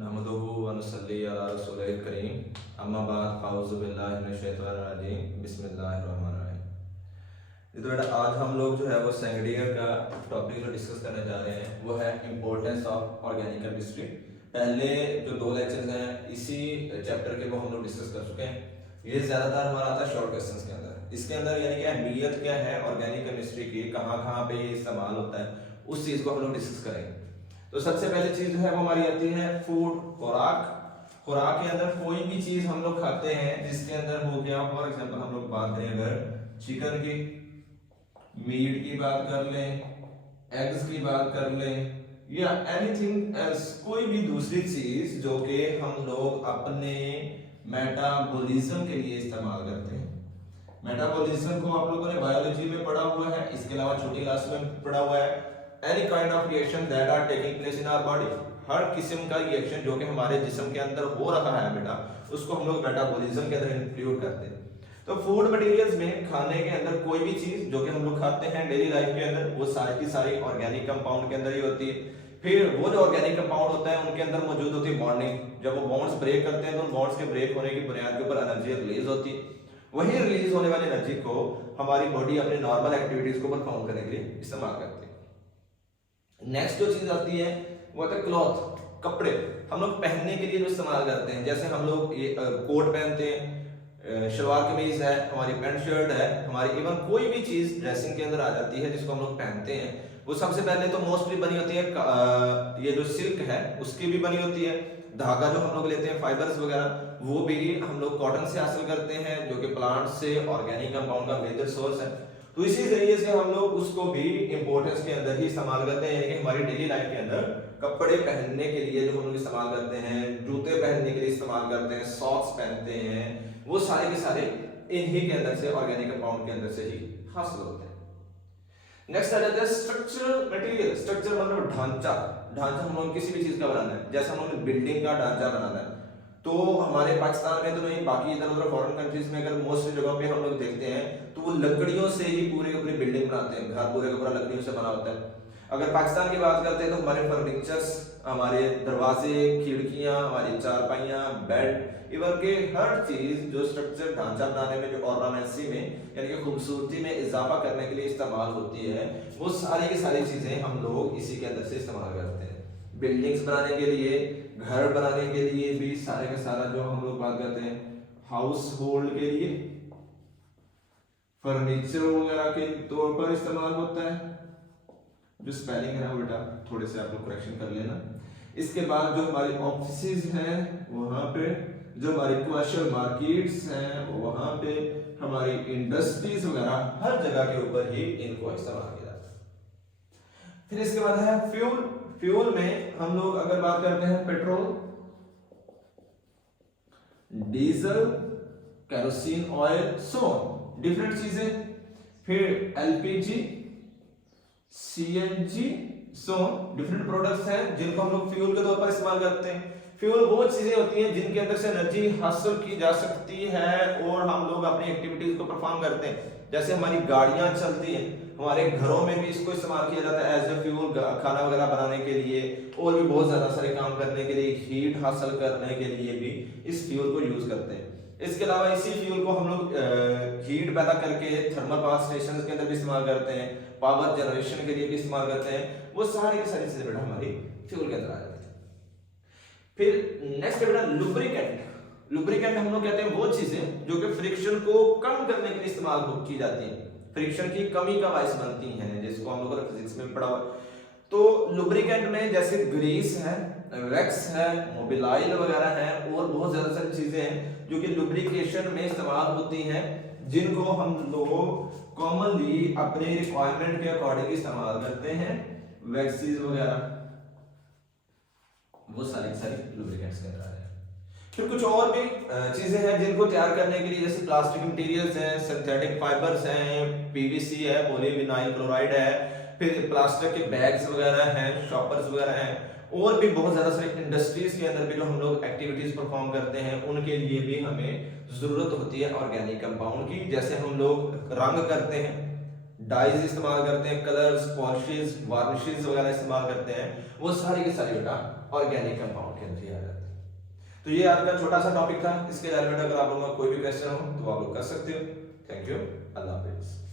नहमदुहु व नुसल्ली अला रसूलिल करीम अम्मा बाद फ़ाऊज़ु बिल्लाहि मिनश शैतानिर रजीम बिस्मिल्लाहिर्रहमानिर्रहीम। तो बेटा आज हम लोग जो है वो सेकेंड ईयर का टॉपिक जो डिस्कस करने जा रहे हैं वो है इम्पोर्टेंस ऑफ ऑर्गेनिक केमिस्ट्री। पहले जो 2 लेक्चर्स हैं इसी चैप्टर के वो हम लोग डिस्कस कर चुके हैं। ये ज़्यादातर हमारा आता है शॉर्ट क्वेश्चंस के अंदर। इसके अंदर यानी कि अहमियत क्या है ऑर्गेनिक केमिस्ट्री की, कहाँ कहाँ पे ये इस्तेमाल होता है, उस चीज़ को हम लोग डिस्कस करेंगे। तो सबसे पहले चीज जो है वो हमारी आती है फूड, खुराक। खुराक के अंदर कोई भी चीज हम लोग खाते हैं जिसके अंदर हो गया, फॉर एग्जांपल हम लोग बात करें अगर चिकन की, मीट की बात कर लें, एग्स की बात कर लें, या एनीथिंग एल्स, कोई भी दूसरी चीज जो कि हम लोग अपने मेटाबॉलिज्म के लिए इस्तेमाल करते हैं। मेटाबॉलिज्म को आप लोगों ने बायोलॉजी में पढ़ा हुआ है, इसके अलावा छोटी क्लास में पढ़ा हुआ है। Any kind of reaction that are taking place in our body, हर किस्म का रिएक्शन जो कि हमारे जिस्म के अंदर हो रहा है बेटा, उसको हम लोग मेटाबॉलिज्म के अंदर इंक्लूड करते हैं। तो फूड मटेरियल्स में खाने के अंदर कोई भी चीज जो कि हम लोग खाते हैं डेली लाइफ के अंदर, वो सारी की सारी ऑर्गेनिक कंपाउंड के अंदर ही होती है। फिर वो जो ऑर्गेनिक कंपाउंड होता है उनके अंदर मौजूद होती है बॉन्डिंग। जब वो बॉन्ड्स ब्रेक करते हैं तो उन बॉन्ड्स के ब्रेक होने की बुनियाद के ऊपर एनर्जी रिलीज होती है। वही रिलीज होने वाली एनर्जी को हमारी बॉडी अपने नॉर्मल एक्टिविटीज को परफॉर्म करने के लिए इस्तेमाल करती है। नेक्स्ट जो चीज आती है वो है क्लॉथ, कपड़े। हम लोग पहनने के लिए जो इस्तेमाल करते हैं, जैसे हम लोग ये कोट पहनते हैं, शलवार कमीज है, हमारी पैंट शर्ट है, हमारी इवन कोई भी चीज ड्रेसिंग के अंदर आ जाती है जिसको हम लोग पहनते हैं, वो सबसे पहले तो मोस्टली बनी होती है ये जो सिल्क है उसकी भी बनी होती है। धागा जो हम लोग लेते हैं, फाइबर्स वगैरह, वो भी हम लोग कॉटन से हासिल करते हैं जो कि प्लांट से ऑर्गेनिक कंपाउंड का मेजर सोर्स है। तो इसी तरीके से हम लोग उसको भी इंपॉर्टेंस के अंदर ही इस्तेमाल करते हैं, यानी कि हमारी डेली लाइफ के अंदर कपड़े पहनने के लिए जो हम लोग इस्तेमाल करते हैं, जूते पहनने के लिए इस्तेमाल करते हैं, सॉक्स पहनते हैं, वो सारे के सारे इन्हीं के अंदर से ऑर्गेनिक कंपाउंड के अंदर से ही हासिल होते हैं। नेक्स्ट आ जाता है स्ट्रक्चरल मटेरियल। स्ट्रक्चर मतलब ढांचा। ढांचा हम लोग किसी भी चीज का बनाना है, जैसे हम लोग बिल्डिंग का ढांचा बनाना है, तो हमारे पाकिस्तान में तो नहीं, बाकी इधर उधर फॉरेन कंट्रीज में अगर मोस्ट जगह पे हम लोग देखते हैं तो वो लकड़ियों से ही पूरे पूरी बिल्डिंग बनाते हैं, घर पूरे का पूरा लकड़ियों से बना होता है। अगर पाकिस्तान की बात करते हैं तो हमारे फर्नीचर्स, हमारे दरवाजे, खिड़कियां, हमारी चारपाइयां, बेड, इवन के हर चीज जो स्ट्रक्चर ढांचा बनाने में, जो ऑर्नामेंसी में यानी कि खूबसूरती में इजाफा करने के लिए इस्तेमाल होती है, वो सारी की सारी चीजें हम लोग इसी के अंदर से इस्तेमाल करते हैं। बिल्डिंग्स बनाने के लिए, घर बनाने के लिए भी सारे का सारा जो हम लोग बात करते हैं, हाउस होल्ड के लिए फर्नीचर वगैरह के तौर पर इस्तेमाल होता है। जो स्पेलिंग है ना बेटा थोड़े से आप लोग करेक्शन कर लेना। इसके बाद जो हमारी ऑफिसेज हैं वहां पे, जो हमारी कमर्शियल मार्केट्स हैं वहां पे, हमारी इंडस्ट्रीज वगैरह, हर जगह के ऊपर ही इनको इस्तेमाल किया जाता है। फिर इसके बाद है फ्यूल। फ्यूल में हम लोग अगर बात करते हैं petrol, diesel, kerosene oil, so different चीजें। फिर LPG, CNG, so different products हैं जिनको हम लोग फ्यूल के तौर पर इस्तेमाल करते हैं। फ्यूल वो चीजें होती हैं जिनके अंदर से एनर्जी हासिल की जा सकती है और हम लोग अपनी एक्टिविटीज को परफॉर्म करते हैं। जैसे हमारी गाड़ियां चलती हैं, हमारे घरों में भी इसको इस्तेमाल किया जाता है एज ए फ्यूल, खाना वगैरह बनाने के लिए और भी बहुत ज्यादा सारे काम करने के लिए, हीट हासिल करने के लिए भी इस फ्यूल को यूज करते हैं। इसके अलावा इसी फ्यूल को हम लोग हीट पैदा करके थर्मल पावर स्टेशन के अंदर भी इस्तेमाल करते हैं, पावर जनरेशन के लिए भी इस्तेमाल करते हैं। वो सारी की सारी चीजें बेटा हमारी फ्यूल के अंदर आ जाती है। फिर नेक्स्ट बेटा लुब्रिकेंट। लुब्रिकेंट हम लोग कहते हैं वो चीजें जो कि फ्रिक्शन को कम करने के लिए इस्तेमाल की जाती हैं, फ्रिक्शन की कमी का बायस बनती हैं, जिसको हम लोगों ने फिजिक्स में पढ़ा हुआ। तो लुब्रिकेंट में जैसे ग्रीस है, वैक्स है, मोबिलाइल वगैरह है और बहुत ज्यादा सारी चीजें हैं जो कि लुब्रिकेशन में इस्तेमाल होती हैं, जिनको हम लोग कॉमनली अपने रिक्वायरमेंट के अकॉर्डिंग इस्तेमाल करते हैं। वैक्सीज वगैरह वो सारी लुब्रिकेंट्स के अंदर आ रहे हैं। फिर कुछ और भी चीजें हैं जिनको तैयार करने के लिए, जैसे प्लास्टिक मटेरियल्स हैं, सिंथेटिक फाइबर्स हैं, पीवीसी है, पॉलीविनाइल क्लोराइड है, फिर प्लास्टिक के बैग्स वगैरह हैं, शॉपर्स वगैरह हैं, और भी बहुत ज्यादा सारी इंडस्ट्रीज के अंदर भी जो हम लोग एक्टिविटीज परफॉर्म करते हैं उनके लिए भी हमें जरूरत होती है ऑर्गेनिक कंपाउंड की। जैसे हम लोग रंग करते हैं, डाइज इस्तेमाल करते हैं, कलर्स, पॉलिशेस, वार्निशेस वगैरह इस्तेमाल करते हैं, वो सारी के सारी बेटा ऑर्गेनिक कंपाउंड के अंदर ही आ जाते हैं। तो ये आज का छोटा सा टॉपिक था। इसके रिलेटेड अगर आप लोगों का कोई भी क्वेश्चन हो तो आप लोग कर सकते हो। Thank you, Allah Hafiz.